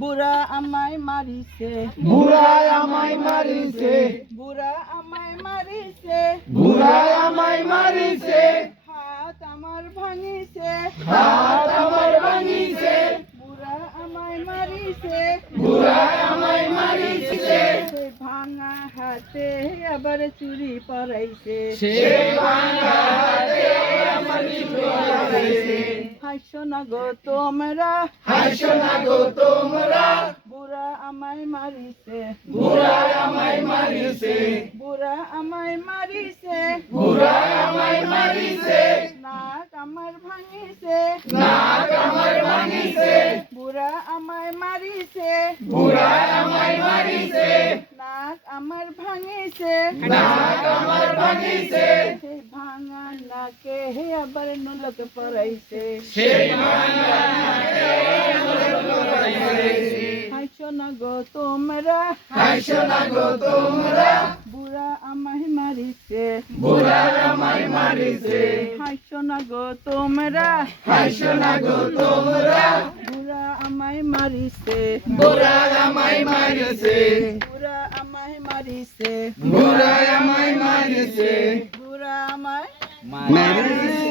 বুড়া আমায় মারিছে, বুড়ায় আমায় মারিছে, বুড়া আমায় মারিছে, বুড়ায় আমায় মারিছে, হাত আমার ভাঙিছে, হাত আমার ভাঙিছে, বুড়া আমায় মারিছে, বুড়ায় আমায় মারিছে, সেই ভাঙা হাতে আবার চুরি পরাইছে, সেই ভাঙা হাতে আমার চুরি পরাইছে। হাসো না গো তোমরা, হাসো না গো তোমরা, বুড়া আমায় মারিছে, বুড়ায় আমায় মারিছে, বুড়া আমায় মারিছে, বুড়ায় আমায় মারিছে, নাক আমার ভাঙিছে, নাক আমার ভাঙিছে, বুড়া আমায় মারিছে, বুড়ায় আমায় মারিছে, নাক আমার ভাঙিছে, নাক আমার ভাঙিছে, সেই ভাঙা নাকে আবার নলক পরাইছে, সেই ভাঙা নাকে আমার পরাইছে। হাসো না গো তোমরা, হাসো না গো তোমরা, বুড়া আমায় মারিছে, বুড়ায় আমায় মারিছে, হাসো না গো তোমরা, হাসো না গো তোমরা, বুড়া আমায় মারিছে, বুড়ায় আমায় মারিছে, বুড়া আমায় মারিছে, বুড়ায় আমায় মারিছে, বুড়া আমায় মারিছে।